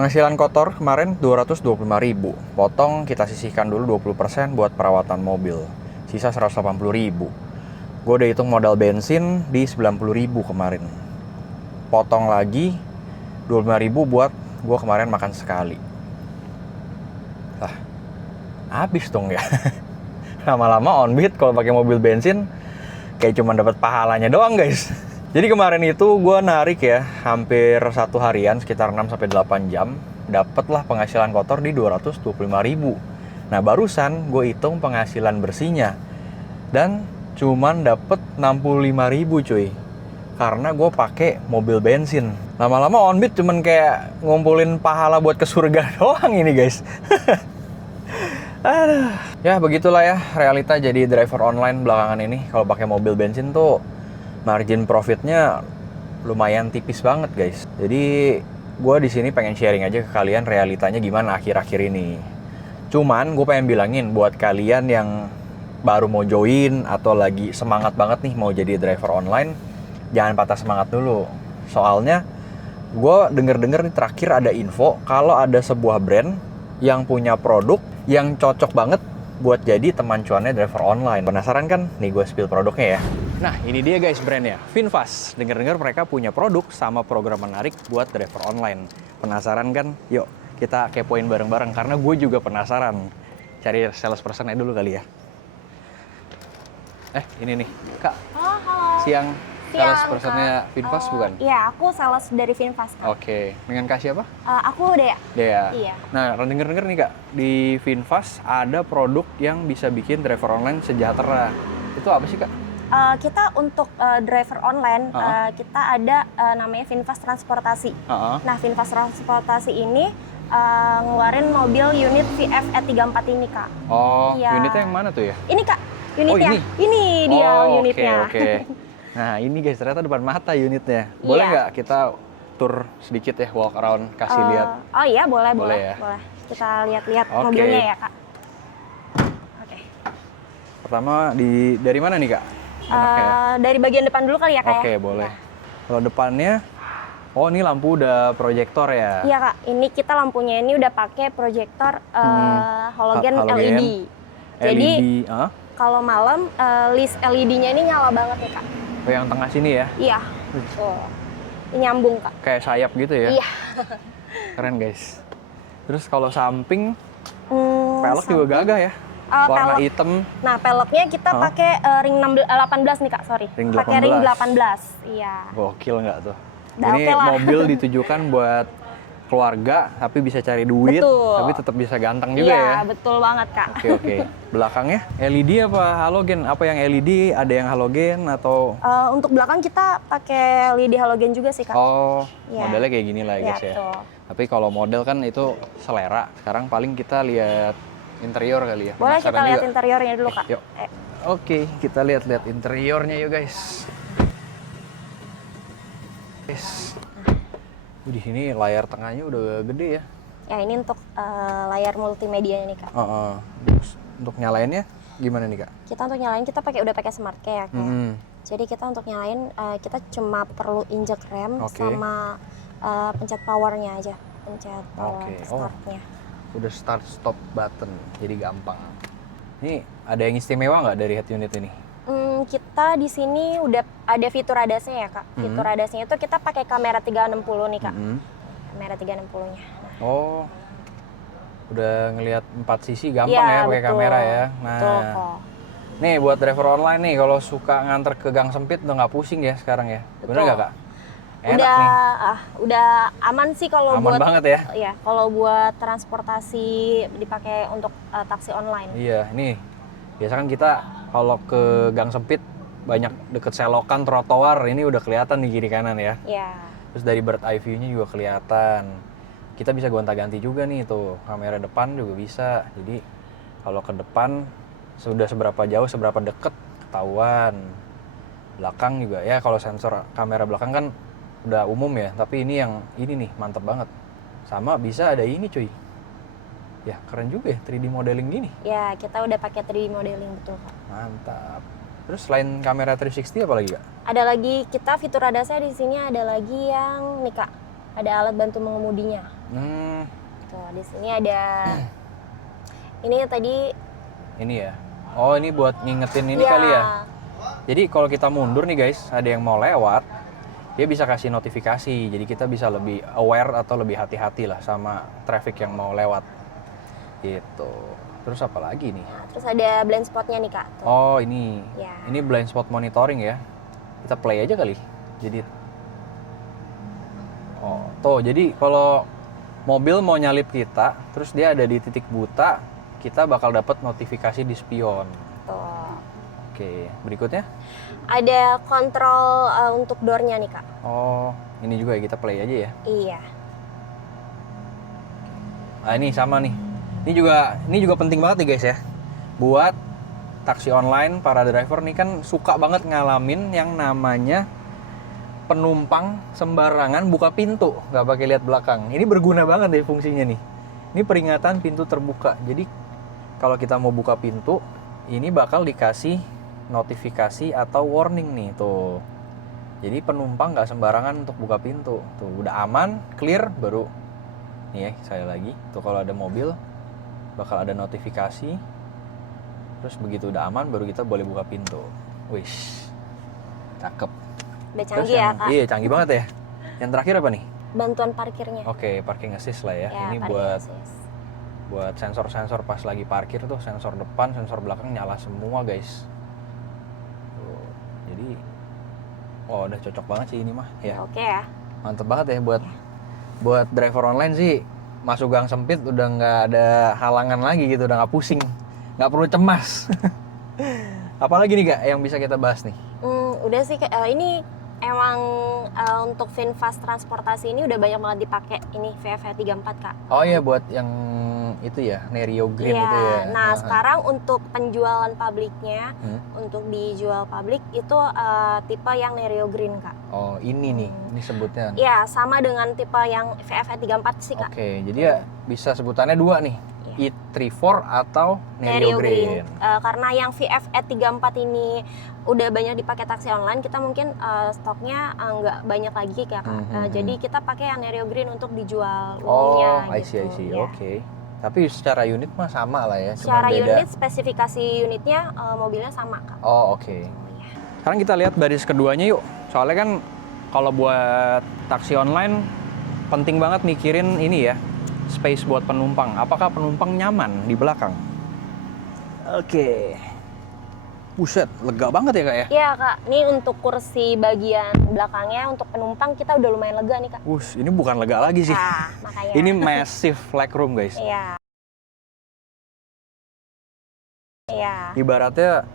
Penghasilan kotor kemarin 225.000. Potong kita sisihkan dulu 20% buat perawatan mobil. Sisa 180.000. Gue udah hitung modal bensin di 90.000 kemarin. Potong lagi 25.000 buat gue kemarin makan sekali. Habis dong ya. Lama-lama on beat kalau pakai mobil bensin kayak cuma dapat pahalanya doang, guys. Jadi kemarin itu gue narik ya, hampir satu harian, sekitar 6-8 jam. Dapatlah penghasilan kotor di 225.000. Nah, barusan gue hitung penghasilan bersihnya. Dan cuman dapet 65.000 cuy. Karena gue pakai mobil bensin. Lama-lama on beat cuman kayak ngumpulin pahala buat ke surga doang ini, guys. Aduh. Ya begitulah ya realita jadi driver online belakangan ini. Kalau pakai mobil bensin tuh margin profitnya lumayan tipis banget, guys. Jadi gue di sini pengen sharing aja ke kalian realitanya gimana akhir-akhir ini. Cuman gue pengen bilangin buat kalian yang baru mau join atau lagi semangat banget nih mau jadi driver online, jangan patah semangat dulu. Soalnya gue denger-denger nih terakhir ada info kalau ada sebuah brand yang punya produk yang cocok banget buat jadi teman cuannya driver online. Penasaran kan? Nih gue spill produknya ya. Nah, ini dia guys brandnya, VinFast. Dengar-dengar mereka punya produk sama program menarik buat driver online. Penasaran kan? Yuk, kita kepoin bareng-bareng karena gue juga penasaran. Cari salespersonnya dulu kali ya. Ini nih, Kak. Oh, halo. Siang salespersonnya VinFast bukan? Iya, aku sales dari VinFast, Kak. Oke, dengan Kak siapa? Aku Dea. Dea. Iya. Nah, denger-denger nih Kak, di VinFast ada produk yang bisa bikin driver online sejahtera. Itu apa sih Kak? Kita untuk driver online, kita ada namanya VinFast Transportasi. Nah, VinFast Transportasi ini ngeluarin mobil unit VF E34 ini, Kak. Oh, iya. Unitnya yang mana tuh ya? Ini, Kak, unitnya. Oh, ini dia unitnya. Oke. Nah, ini guys, ternyata depan mata unitnya. Boleh nggak kita tur sedikit ya, walk around, kasih lihat? Oh iya, boleh. Ya? Boleh. Kita lihat-lihat mobilnya ya, Kak. Oke. Pertama, dari mana nih, Kak? Dari bagian depan dulu kali ya, Kak. Oke, boleh. Kalau depannya, ini lampu udah proyektor ya? Iya, Kak. Ini kita lampunya ini udah pakai proyektor halogen LED. Jadi, kalau malam list LED-nya ini nyala banget ya, Kak. Oh, yang tengah sini ya? Iya. Ini nyambung, Kak. Kayak sayap gitu ya? Iya. Keren, guys. Terus kalau samping, pelek juga gagah ya? Warna hitam. Nah, peleknya kita pakai ring 18 nih, Kak, sorry. Pakai ring 18. Iya. Gokil nggak tuh? Udah ini mobil ditujukan buat keluarga, tapi bisa cari duit, tapi tetap bisa ganteng juga ya? Iya, betul banget, Kak. Oke. Belakangnya LED apa halogen? Apa yang LED? Ada yang halogen atau? Untuk belakang kita pakai LED halogen juga sih, Kak. Oh, modelnya kayak gini lah ya, guys ya. Betul. Tapi kalau model kan itu selera. Sekarang paling kita lihat interior kali ya. Boleh kita lihat interiornya dulu, Kak. Yuk. Oke, kita lihat interiornya yuk, guys. Di sini layar tengahnya udah gede ya. Ya, ini untuk layar multimedia nih, Kak. Untuk nyalainnya gimana nih, Kak? Kita untuk nyalain kita udah pakai smart key ya, Kak. Jadi kita untuk nyalain kita cuma perlu injek rem sama pencet powernya aja, pencet power startnya. Udah start stop button, jadi gampang. Ini ada yang istimewa nggak dari head unit ini? Kita di sini udah ada fitur ADAS-nya ya, Kak. Fitur ADAS-nya itu kita pakai kamera 360 nih, Kak. Kamera 360-nya. Oh, udah ngelihat 4 sisi gampang ya pakai kamera ya. Nah, betul kok. Nih buat driver online nih, kalau suka nganter ke gang sempit udah nggak pusing ya sekarang ya. Bener nggak, Kak? Enak udah aman sih kalau aman buat banget ya. Iya, kalau buat transportasi dipakai untuk taksi online. Iya, nih biasa kan kita kalau ke gang sempit banyak deket selokan, trotoar, ini udah kelihatan di kiri kanan ya. Iya. Terus dari bird eye view-nya juga kelihatan. Kita bisa gonta-ganti juga nih tuh, kamera depan juga bisa. Jadi kalau ke depan sudah seberapa jauh, seberapa deket ketahuan. Belakang juga ya, kalau sensor kamera belakang kan udah umum ya, tapi ini nih mantep banget. Sama bisa ada ini cuy. Ya keren juga ya 3D modeling gini. Ya, kita udah pakai 3D modeling, betul, Kak. Mantap. Terus selain kamera 360 apa lagi, Kak? Ada lagi kita fitur ADAS-nya di sini ada lagi yang nih, Kak. Ada alat bantu mengemudinya. Tuh, di sini ada ini tadi. Ini ya. Oh, ini buat ngingetin ini Ya. kali ya. Jadi kalau kita mundur nih guys, ada yang mau lewat, dia bisa kasih notifikasi. Jadi kita bisa lebih aware atau lebih hati-hati lah sama traffic yang mau lewat. Gitu. Terus apa lagi nih? Nah, terus ada blind spotnya nih Kak. Tuh. Oh, ini. Ya. Ini blind spot monitoring ya. Kita play aja kali. Jadi oh, tuh. Jadi kalau mobil mau nyalip kita, terus dia ada di titik buta, kita bakal dapat notifikasi di spion. Tuh. Oke, berikutnya? Ada kontrol untuk door-nya nih Kak. Oh, ini juga ya, kita play aja ya. Iya. Nah, ini sama nih. Ini juga penting banget nih guys ya. Buat taksi online, para driver nih kan suka banget ngalamin yang namanya penumpang sembarangan buka pintu, nggak pakai lihat belakang. Ini berguna banget deh fungsinya nih. Ini peringatan pintu terbuka. Jadi kalau kita mau buka pintu, ini bakal dikasih notifikasi atau warning nih tuh. Jadi penumpang nggak sembarangan untuk buka pintu. Tuh udah aman, clear, baru nih ya saya lagi. Tuh kalau ada mobil bakal ada notifikasi. Terus begitu udah aman baru kita boleh buka pintu. Wish, cakep. Udah canggih ya Kak. Iya canggih banget ya. Yang terakhir apa nih? Bantuan parkirnya. Oke, parking assist lah ya. Ini buat sensor-sensor pas lagi parkir tuh, sensor depan, sensor belakang nyala semua guys. Tuh, jadi, oh udah cocok banget sih ini mah ya. Oke ya. Mantep banget ya buat driver online sih. Masuk gang sempit udah nggak ada halangan lagi gitu, udah nggak pusing, nggak perlu cemas. Apalagi nih Kak yang bisa kita bahas nih? Udah sih ini emang untuk VinFast transportasi ini udah banyak banget dipakai ini VF 34 Kak. Oh iya buat yang itu ya Nerio Green Iya. itu ya. Nah sekarang untuk penjualan publiknya, untuk dijual publik itu tipe yang Nerio Green Kak. Oh ini nih, ini sebutnya. Iya sama dengan tipe yang VF 34 sih Kak. Oke, jadi ya bisa sebutannya dua nih. E34 atau Nerio Green. Karena yang VF 34 ini udah banyak dipakai taksi online, kita mungkin stoknya nggak banyak lagi ya Kak. Jadi kita pakai yang Nerio Green untuk dijual umumnya. Oh, I see. Ya. Oke. Tapi secara unit mah sama lah ya. Secara beda. unit, spesifikasi unitnya mobilnya sama Kak. Oh, oke. Sekarang kita lihat baris keduanya yuk. Soalnya kan kalau buat taksi online penting banget mikirin ini ya, space buat penumpang. Apakah penumpang nyaman di belakang? Oke. Buset, lega banget ya Kak ya? Iya Kak, ini untuk kursi bagian belakangnya untuk penumpang kita udah lumayan lega nih Kak. Ini bukan lega lagi sih. Nah, makanya. Ini massive legroom guys. Iya. Iya. Ibaratnya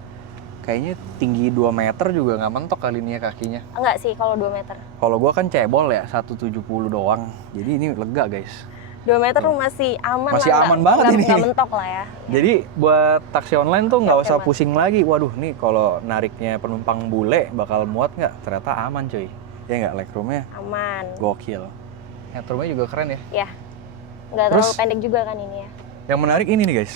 kayaknya tinggi 2 meter juga nggak mentok kali ini ya kakinya. Enggak sih kalau 2 meter. Kalau gua kan cebol ya, 170 doang. Jadi ini lega guys. 2 meter masih aman masih lah. Aman banget ini. Nggak mentok lah ya. Jadi buat taksi online tuh nggak usah pusing lagi. Waduh nih kalau nariknya penumpang bule bakal muat nggak? Ternyata aman cuy. Ya nggak, legroomnya aman. Gokil. Headroomnya juga keren ya. Iya. Nggak terlalu pendek juga kan ini ya. Yang menarik ini nih guys.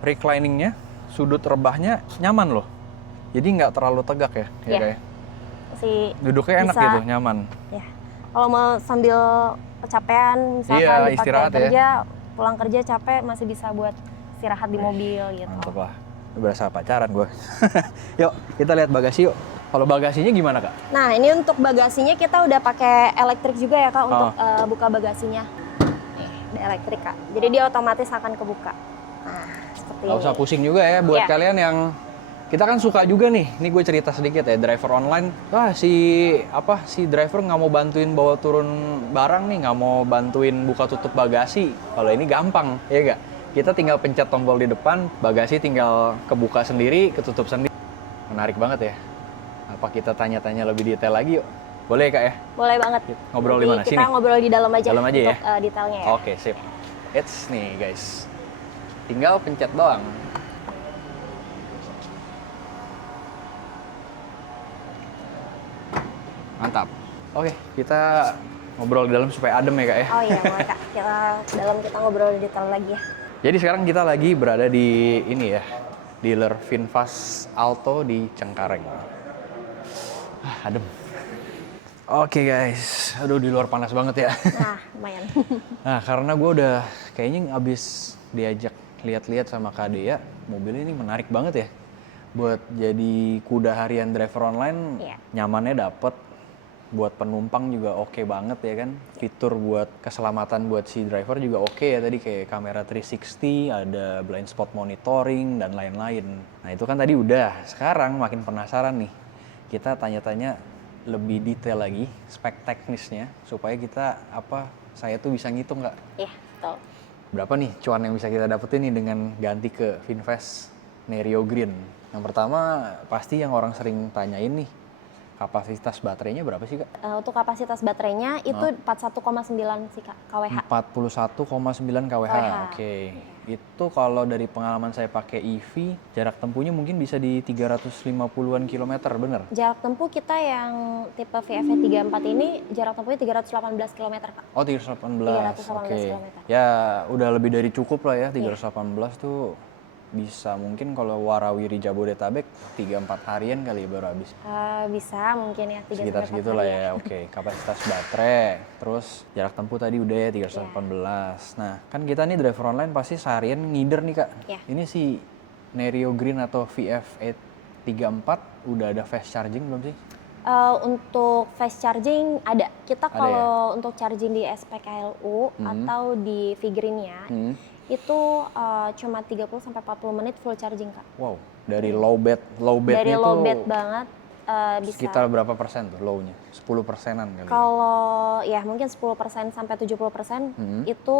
Recliningnya, sudut rebahnya nyaman loh. Jadi nggak terlalu tegak ya. Iya. Kayak. Duduknya enak bisa, gitu, nyaman. Ya. Kalau mau sambil kecapean misalkan dipakai istirahat kerja, ya. pulang kerja capek masih bisa buat istirahat di mobil gitu. Mantap lah. Berasa pacaran gue. Yuk, kita lihat bagasi yuk. Kalau bagasinya gimana Kak? Nah, ini untuk bagasinya kita udah pakai elektrik juga ya Kak untuk buka bagasinya. Nih, ada elektrik Kak. Jadi dia otomatis akan kebuka. Nah, seperti ini. Nggak usah pusing juga ya buat kalian yang kita kan suka juga nih. Ini gue cerita sedikit ya, driver online. Wah, si driver nggak mau bantuin bawa turun barang nih, nggak mau bantuin buka tutup bagasi. Kalau ini gampang, ya nggak? Kita tinggal pencet tombol di depan, bagasi tinggal kebuka sendiri, ketutup sendiri. Menarik banget ya. Apa kita tanya-tanya lebih detail lagi yuk? Boleh Kak ya? Boleh banget. Ngobrol di mana? Sini? Kita ngobrol di dalam aja. Dalam aja untuk, ya? Detailnya ya. Oke, sip. It's nih guys. Tinggal pencet doang. Mantap. Oke, kita ngobrol di dalam supaya adem ya Kak ya. Oh iya, boleh Kak. Kita ngobrol di detail lagi ya. Jadi sekarang kita lagi berada di ini ya, dealer VinFast Alto di Cengkareng. Adem. Oke guys, aduh di luar panas banget ya. Nah, lumayan. Nah, karena gue udah kayaknya abis diajak lihat-lihat sama Kak Dea, mobil ini menarik banget ya. Buat jadi kuda harian driver online, Iya. nyamannya dapet. Buat penumpang juga oke banget ya kan. Fitur buat keselamatan buat si driver juga oke ya. Tadi kayak kamera 360, ada blind spot monitoring, dan lain-lain. Nah itu kan tadi udah. Sekarang makin penasaran nih. Kita tanya-tanya lebih detail lagi spek teknisnya supaya kita saya tuh bisa ngitung nggak Iya, betul. berapa nih cuan yang bisa kita dapetin nih dengan ganti ke VinFast Nerio Green. Yang pertama pasti yang orang sering tanyain nih, kapasitas baterainya berapa sih Kak? Untuk kapasitas baterainya itu 41,9 sih Kak, kWh. 41,9 kWh. Oke. Itu kalau dari pengalaman saya pakai EV, jarak tempuhnya mungkin bisa di 350-an kilometer, bener? Jarak tempuh kita yang tipe VF 34 ini jarak tempuhnya 318 km Kak. Oh 318, 318 oke. kilometer. Ya udah lebih dari cukup lah ya, 318 tuh bisa mungkin kalau warawiri Jabodetabek 3-4 harian kali ya baru habis. Bisa mungkin ya 3 Sekitar segitu lah ya, oke. Kapasitas baterai, terus jarak tempuh tadi udah ya 318. Nah kan kita nih driver online pasti seharian ngider nih Kak. Iya. Ini si Nerio Green atau VF34 udah ada fast charging belum sih? Untuk fast charging ada. Kita Ada kalau untuk charging di SPKLU atau di Vigreen-nya itu cuma 30-40 menit full charging Kak. Wow, dari low bednya Dari tuh low bed banget bisa. sekitar berapa persen tuh low-nya? 10%-an kali ya? Kalau ya mungkin 10% sampai 70% itu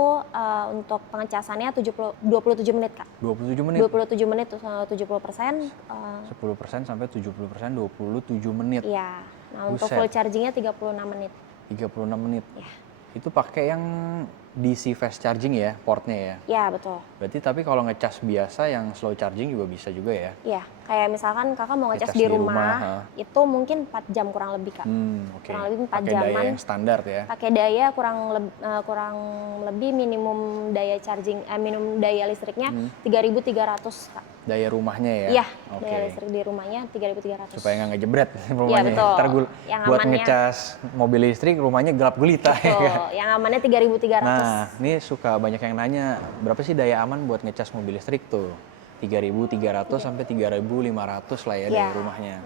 untuk pengecasannya 27 menit Kak. 27 menit? 27 menit 70%. 10% sampai 70% 27 menit. Iya. Nah untuk Buset. full chargingnya 36 menit. 36 menit. Ya. Itu pakai yang DC fast charging ya, portnya ya? Ya betul. Berarti tapi kalau ngecas biasa yang slow charging juga bisa juga ya? Iya, kayak misalkan kakak mau ngecas Ngecas di di rumah, rumah, itu mungkin 4 jam kurang lebih Kak. Oke. Kurang lebih 4 Pakai daya jaman. yang standar ya? Pakai daya kurang lebih minimum daya charging, minimum daya listriknya 3.300 Kak. Daya rumahnya ya? Iya, Oke. daya listrik di rumahnya 3.300. Supaya nggak ngejebret rumahnya. betul. Ntar Yang buat amannya- ngecas mobil listrik rumahnya gelap gulita. Ya kan? Betul, yang amannya 3.300. Nah, ini suka banyak yang nanya, berapa sih daya aman buat ngecas mobil listrik tuh? 3.300 sampai 3.500 lah ya dari Iya. rumahnya.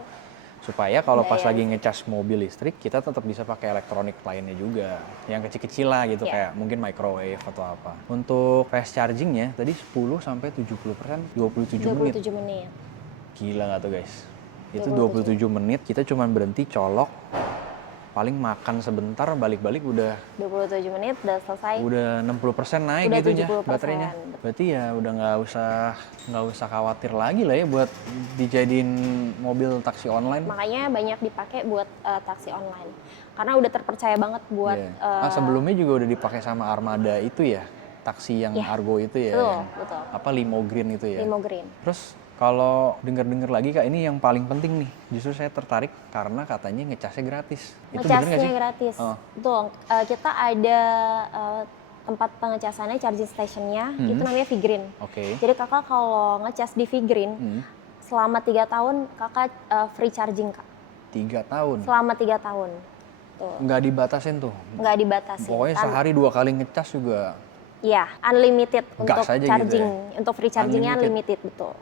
Supaya kalau pas Daya lagi ngecas mobil listrik, kita tetap bisa pakai elektronik lainnya juga. Yang kecil-kecil lah gitu, Iya. kayak mungkin microwave atau apa. Untuk fast chargingnya, tadi 10 sampai 70%, 27 menit. 27 menit. Gila nggak tuh guys? Itu 27 menit, kita cuman berhenti colok, paling makan sebentar, balik-balik udah 27 menit udah selesai. udah 60% naik Udah gitunya 70%. baterainya. Berarti ya udah nggak usah khawatir lagi lah ya buat dijadiin mobil taksi online. Makanya banyak dipakai buat taksi online. Karena udah terpercaya banget buat Iya. Sebelumnya juga udah dipakai sama Armada itu ya, taksi yang Argo itu ya. Betul, yang betul. Apa Limo Green itu ya. Limo Green. Terus kalau denger-denger lagi Kak, ini yang paling penting nih. Justru saya tertarik karena katanya ngecasnya gratis. Itu bener nggak Ngecasnya sih? gratis. Oh. Betul. Kita ada tempat pengecasannya, charging stationnya, itu namanya Vigreen. Oke. Jadi kakak kalau ngecas di Vigreen, selama 3 tahun kakak free charging Kak. 3 tahun. Selama 3 tahun. Tuh. Nggak dibatasin tuh. Nggak dibatasi. Pokoknya sehari 2 kali ngecas juga. Iya, unlimited untuk Gas aja gitu charging. ya? Untuk free chargingnya unlimited, betul.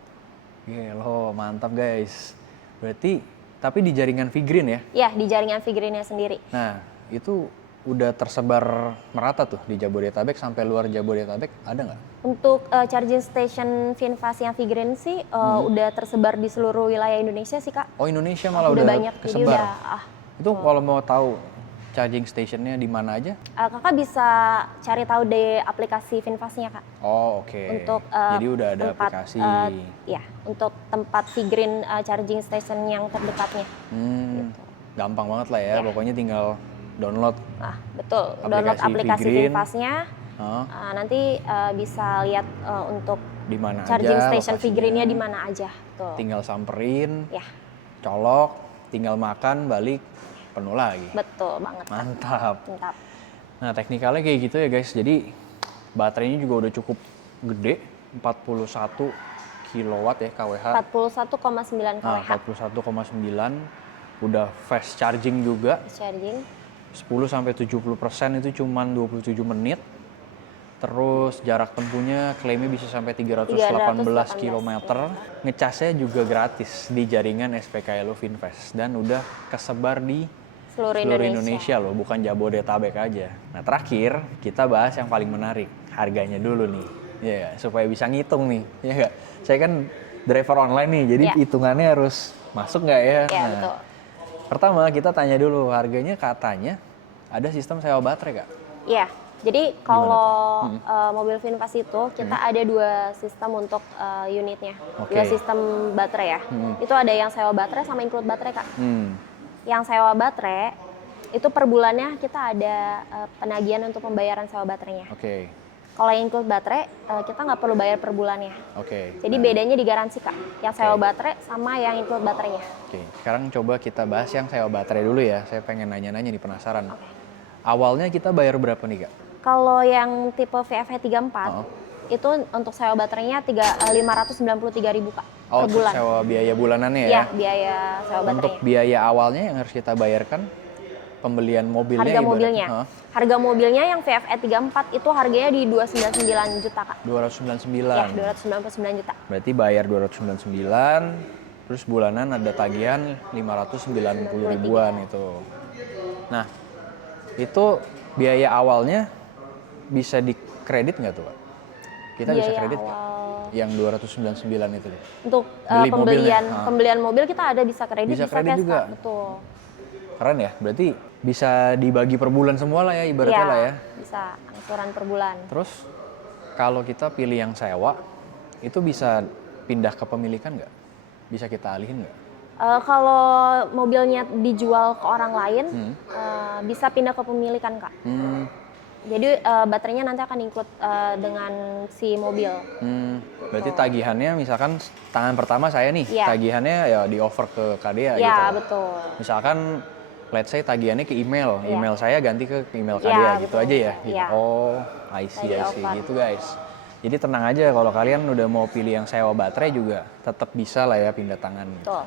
Gelo, mantap guys. Berarti, tapi di jaringan Vigreen ya? Ya, di jaringan Vigreen-nya sendiri. Nah, itu udah tersebar merata tuh di Jabodetabek sampai luar Jabodetabek, ada nggak? Untuk charging station VinFast yang Vigreen sih udah tersebar di seluruh wilayah Indonesia sih Kak. Oh Indonesia malah Udah udah banyak, jadi kesebar. udah, Itu kalau mau tahu charging stationnya di mana aja? kakak bisa cari tahu di aplikasi VinFast-nya Kak. Oh oke. Untuk Jadi udah ada tempat, aplikasi. ya, untuk tempat Vigreen charging station yang terdekatnya. Gampang banget lah ya. Pokoknya tinggal download. Nah, betul. Download aplikasi Vigreen. VinFast-nya. Nanti bisa lihat untuk Di mana charging aja station lokasinya. Vigreen-nya di mana aja. Tuh. Tinggal samperin, Ya, colok, tinggal makan, balik, penuh lagi. betul banget. Kak. Mantap. Mantap. Nah teknikalnya kayak gitu ya guys. Jadi baterainya juga udah cukup gede, 41 kilowatt ya kWh. 41,9 kWh. 41,9. Udah fast charging juga. Charging. 10-70% itu cuman 27 menit. Terus jarak tempuhnya klaimnya bisa sampai 318 km. Ngecasnya juga gratis di jaringan SPKLU Finfast. Dan udah kesebar di seluruh Indonesia loh, bukan Jabodetabek aja. Nah terakhir, kita bahas yang paling menarik. Harganya dulu nih. Ya, supaya bisa ngitung nih. Ya nggak? Saya kan driver online nih, jadi hitungannya harus masuk nggak ya? Iya, Nah, betul. pertama kita tanya dulu, harganya katanya ada sistem sewa baterai, Kak? Iya. Jadi kalau mobil Finfast itu kita ada 2 sistem untuk unitnya, 2 sistem baterai ya. Itu ada yang sewa baterai sama include baterai, Kak. Yang sewa baterai itu per bulannya kita ada penagihan untuk pembayaran sewa baterainya. Kalau yang include baterai kita nggak perlu bayar per bulannya. Jadi bedanya di garansi, Kak. Yang sewa baterai sama yang include baterainya. Sekarang coba kita bahas yang sewa baterai dulu ya. Saya pengen nanya-nanya nih, penasaran. Awalnya kita bayar berapa nih, Kak? Kalau yang tipe VFH 34 itu untuk sewa baterainya 593.000, Kak, per bulan. Sewa biaya bulanannya ya? Iya, biaya sewa baterainya. Untuk biaya awalnya yang harus kita bayarkan, pembelian mobilnya harga mobilnya. Harga mobilnya yang VFE 34 itu harganya di 299 juta, Kak. 299. Iya, 299 juta. Berarti bayar 299, terus bulanan ada tagihan 590 ribuan itu. Nah, itu biaya awalnya bisa dikredit nggak tuh, Kak? Kita biaya bisa kredit awal... nggak? Yang 299 itu deh. Untuk pembelian mobil kita ada bisa kredit, bisa kredit juga. Kak. Betul. Keren ya, berarti bisa dibagi per bulan semua lah ya ibaratnya lah ya. Bisa angsuran per bulan. Terus kalau kita pilih yang sewa, itu bisa pindah kepemilikan nggak? Bisa kita alihin nggak? Kalau mobilnya dijual ke orang lain, bisa pindah kepemilikan, Kak. Jadi baterainya nanti akan include dengan si mobil. Berarti tagihannya misalkan tangan pertama saya nih, tagihannya ya di over ke Kadea gitu. Iya, betul. Misalkan let's say tagihannya ke email saya ganti ke email Kadea gitu aja ya. Gitu. Oh, I see gitu guys. Jadi tenang aja kalau kalian udah mau pilih yang sewa baterai juga tetap bisa lah ya pindah tangan. Betul.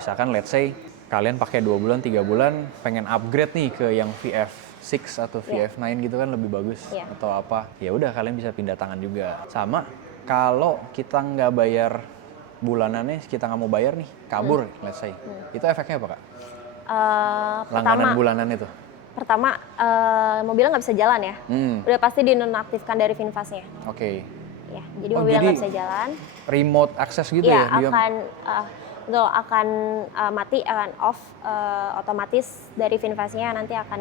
Misalkan let's say kalian pakai 2 bulan, 3 bulan pengen upgrade nih ke yang VF6 atau VF9 gitu kan lebih bagus atau apa. Ya udah kalian bisa pindah tangan juga. Sama kalau kita nggak bayar bulanannya, kita nggak mau bayar nih, kabur let's say. Itu efeknya apa, Kak? Langganan bulanan itu. Pertama, mobilnya nggak bisa jalan ya. Udah pasti dinonaktifkan dari Finfastnya. Ya, jadi mobilnya nggak bisa jalan. Remote access gitu ya? Iya, akan mati, akan off otomatis dari Finfastnya nanti akan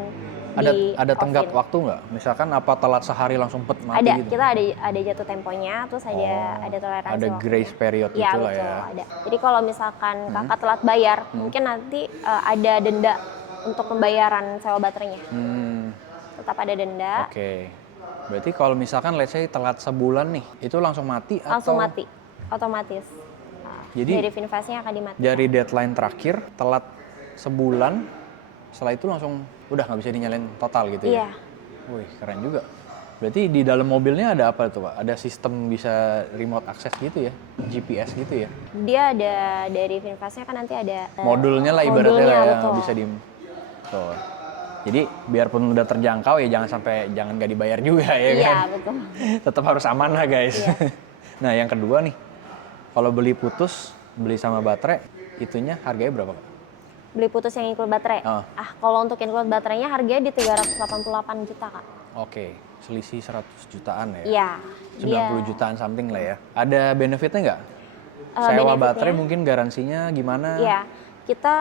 ada tenggat waktu nggak? Misalkan apa telat sehari langsung mati ada, gitu? Kita ada jatuh temponya, terus ada toleransi. Ada grace period gitu lah ya. Ada. Jadi kalau misalkan kakak telat bayar, mungkin nanti ada denda untuk pembayaran sewa baterainya. Tetap ada denda. Berarti kalau misalkan let's say telat sebulan nih, itu langsung mati langsung atau? Mati, otomatis. Jadi dari Finfastnya akan dimatikan. Dari deadline terakhir, telat sebulan, setelah itu langsung udah nggak bisa dinyalain total gitu ya? Wih, keren juga. Berarti di dalam mobilnya ada apa tuh, Pak? Ada sistem bisa remote access gitu ya? GPS gitu ya? Dia ada dari Finfastnya kan nanti ada modulnya lah ibaratnya lah ya, betul. bisa di... Tuh. Jadi biarpun udah terjangkau ya jangan nggak dibayar juga ya kan? Iya, betul. Tetap harus aman lah guys. Nah yang kedua nih, kalau beli putus, beli sama baterai, itunya harganya berapa, Kak? Beli putus yang include baterai? Kalau untuk include baterainya harganya di 388 juta, Kak. Selisih 100 jutaan ya? Iya. 90 jutaan something lah ya. Ada benefitnya nggak? Sewa baterai mungkin garansinya gimana? Iya, kita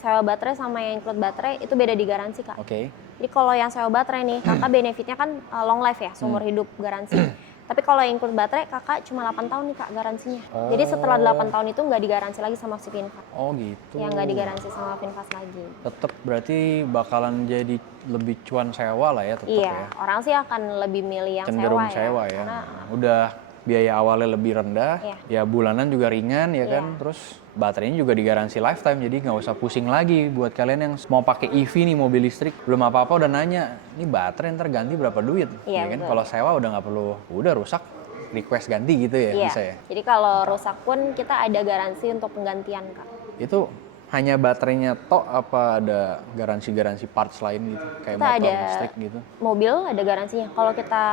sewa baterai sama yang include baterai itu beda di garansi, Kak. Jadi kalau yang sewa baterai nih, kakak benefitnya kan long life ya, seumur hidup garansi. Tapi kalau yang include baterai, kakak cuma 8 tahun nih, Kak, garansinya. Jadi setelah 8 tahun itu nggak digaransi lagi sama si Finfast. Gitu. Yang nggak digaransi sama Finfast lagi. Tetap berarti bakalan jadi lebih cuan sewa lah ya, tetap ya. Orang sih akan lebih milih yang cenderung sewa ya. Udah biaya awalnya lebih rendah, ya bulanan juga ringan ya kan. Terus baterainya juga digaransi lifetime, jadi nggak usah pusing lagi buat kalian yang mau pakai EV nih, mobil listrik, belum apa-apa udah nanya, ini baterai ntar ganti berapa duit? Ya kan, kalau sewa udah nggak perlu, udah rusak, request ganti gitu ya, bisa ya? Jadi kalau rusak pun kita ada garansi untuk penggantian, Kak. Itu hanya baterainya tok apa ada garansi-garansi parts lain gitu kayak Kita motor ada listrik gitu? mobil ada garansinya. Kalau kita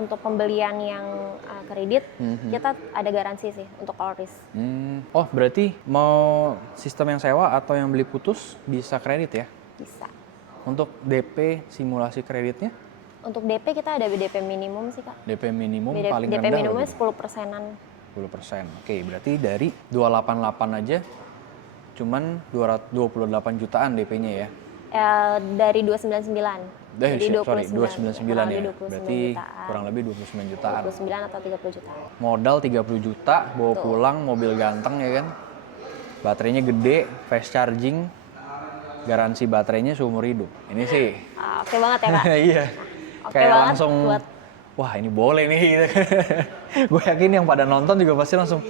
untuk pembelian yang kredit, kita ada garansi sih untuk all risk. Oh berarti mau sistem yang sewa atau yang beli putus bisa kredit ya? Bisa. Untuk DP simulasi kreditnya? Untuk DP kita ada DP minimum sih Kak. DP minimum paling DP rendah minimumnya berapa? 10%-an. 10%. Oke, berarti dari 288 aja cuman 228 jutaan DP-nya ya? Dari 299. Jadi 299 ya. 29 Berarti jutaan. kurang lebih 29 jutaan. 29 atau 30 jutaan. Modal 30 juta, bawa pulang mobil ganteng ya kan? Baterainya gede, fast charging, garansi baterainya seumur hidup. Ini sih. Oke banget ya Kak. Iya. Oke Kayak banget langsung wah ini boleh nih gitu. Gue yakin yang pada nonton juga pasti langsung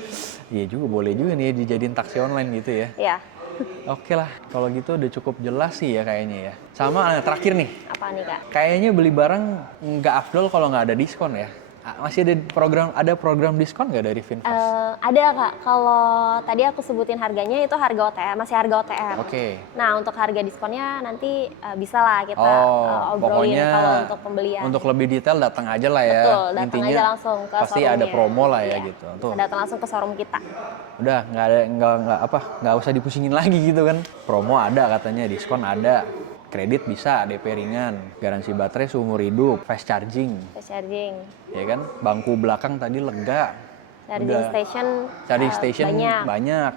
iya juga boleh juga nih dijadiin taksi online gitu ya. Iya. Oke lah, kalau gitu udah cukup jelas sih ya kayaknya ya. Sama terakhir nih, Apa nih Kak? kayaknya beli barang nggak afdol kalau nggak ada diskon ya. Masih ada program diskon nggak dari Finfast? Ada Kak, kalau tadi aku sebutin harganya itu harga OTM, masih harga OTM. Oke. Nah untuk harga diskonnya nanti bisa lah kita obrolin pokoknya kalau untuk pembelian. untuk lebih detail datang aja lah ya. Betul, datang Intinya aja langsung ke pasti showroomnya. ada promo lah ya Iya. gitu. Tuh. Datang langsung ke showroom kita. Udah nggak usah dipusingin lagi gitu kan. Promo ada katanya, diskon ada. Kredit bisa, DP ringan, garansi baterai seumur hidup, fast charging, Fast charging. ya kan? Bangku belakang tadi lega. Charging Udah. station, Charging station banyak.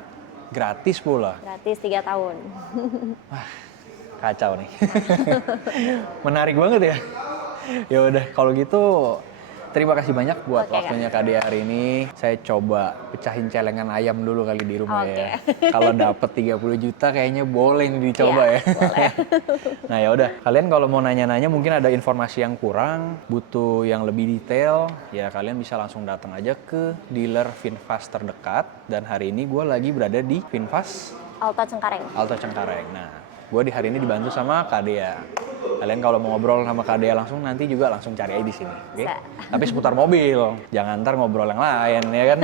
gratis pula. Gratis 3 tahun. Kacau nih. Menarik banget ya. Ya udah kalau gitu terima kasih banyak buat Oke, waktunya Kak Dea hari ini. Saya coba pecahin celengan ayam dulu kali di rumah Oke. ya. Kalau dapet 30 juta kayaknya boleh nih dicoba Iya, ya. boleh. Nah ya udah, kalian kalau mau nanya-nanya mungkin ada informasi yang kurang, butuh yang lebih detail, ya kalian bisa langsung datang aja ke dealer Finfast terdekat. Dan hari ini gue lagi berada di Finfast Alto Cengkareng. Alto Cengkareng. Nah, gue di hari ini dibantu sama Kak Dea. Kalian kalau mau ngobrol sama Kak Dea langsung nanti juga langsung cari aja di sini, oke? Bisa. Tapi seputar mobil, jangan ntar ngobrol yang lain ya kan?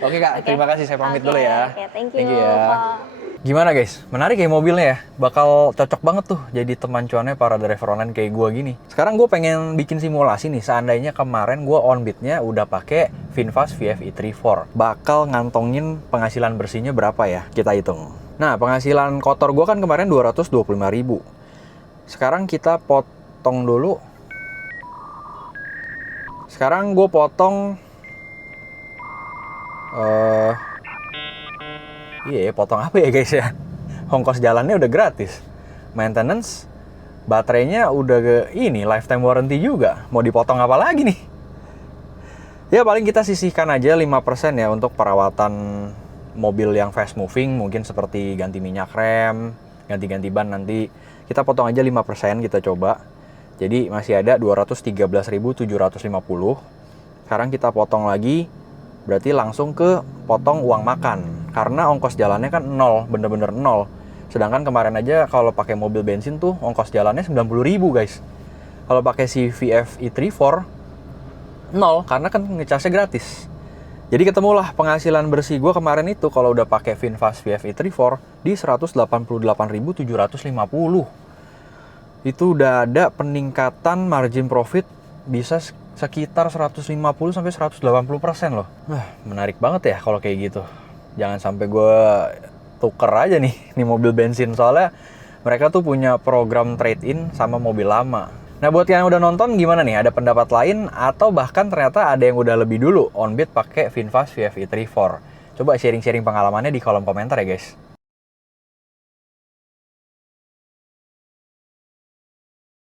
Oke Kak, terima kasih saya pamit dulu ya. Oke, thank you. ya. Kak. Gimana guys? Menarik ya mobilnya ya? Bakal cocok banget tuh jadi teman cuannya para driver online kayak gue gini. Sekarang gue pengen bikin simulasi nih. Seandainya kemarin gue on-bidnya udah pakai Finfast VF e34. Bakal ngantongin penghasilan bersihnya berapa ya? Kita hitung. Nah, penghasilan kotor gue kan kemarin 225.000. Sekarang kita potong dulu. Sekarang gue potong iya, potong apa ya guys ya? Ongkos jalannya udah gratis. Maintenance, baterainya udah ini lifetime warranty juga. Mau dipotong apa lagi nih? Ya paling kita sisihkan aja 5% ya untuk perawatan mobil yang fast moving. Mungkin seperti ganti minyak rem, ganti-ganti ban nanti. Kita potong aja 5%, kita coba. Jadi masih ada 213.750. Sekarang kita potong lagi, berarti langsung ke potong uang makan. Karena ongkos jalannya kan 0, bener-bener 0. Sedangkan kemarin aja kalau pakai mobil bensin tuh ongkos jalannya 90.000 guys. Kalau pakai si VF e34 0, karena kan ngecasnya gratis. Jadi ketemulah penghasilan bersih gue kemarin itu kalau udah pakai Finfast VF e34 di 188.750. Itu udah ada peningkatan margin profit bisa sekitar 150 sampai 180% loh. Menarik banget ya kalau kayak gitu. Jangan sampai gue tuker aja nih mobil bensin, soalnya mereka tuh punya program trade-in sama mobil lama. Nah buat yang udah nonton gimana nih? Ada pendapat lain atau bahkan ternyata ada yang udah lebih dulu on-bid pakai Finfast VF e34? Coba sharing-sharing pengalamannya di kolom komentar ya guys.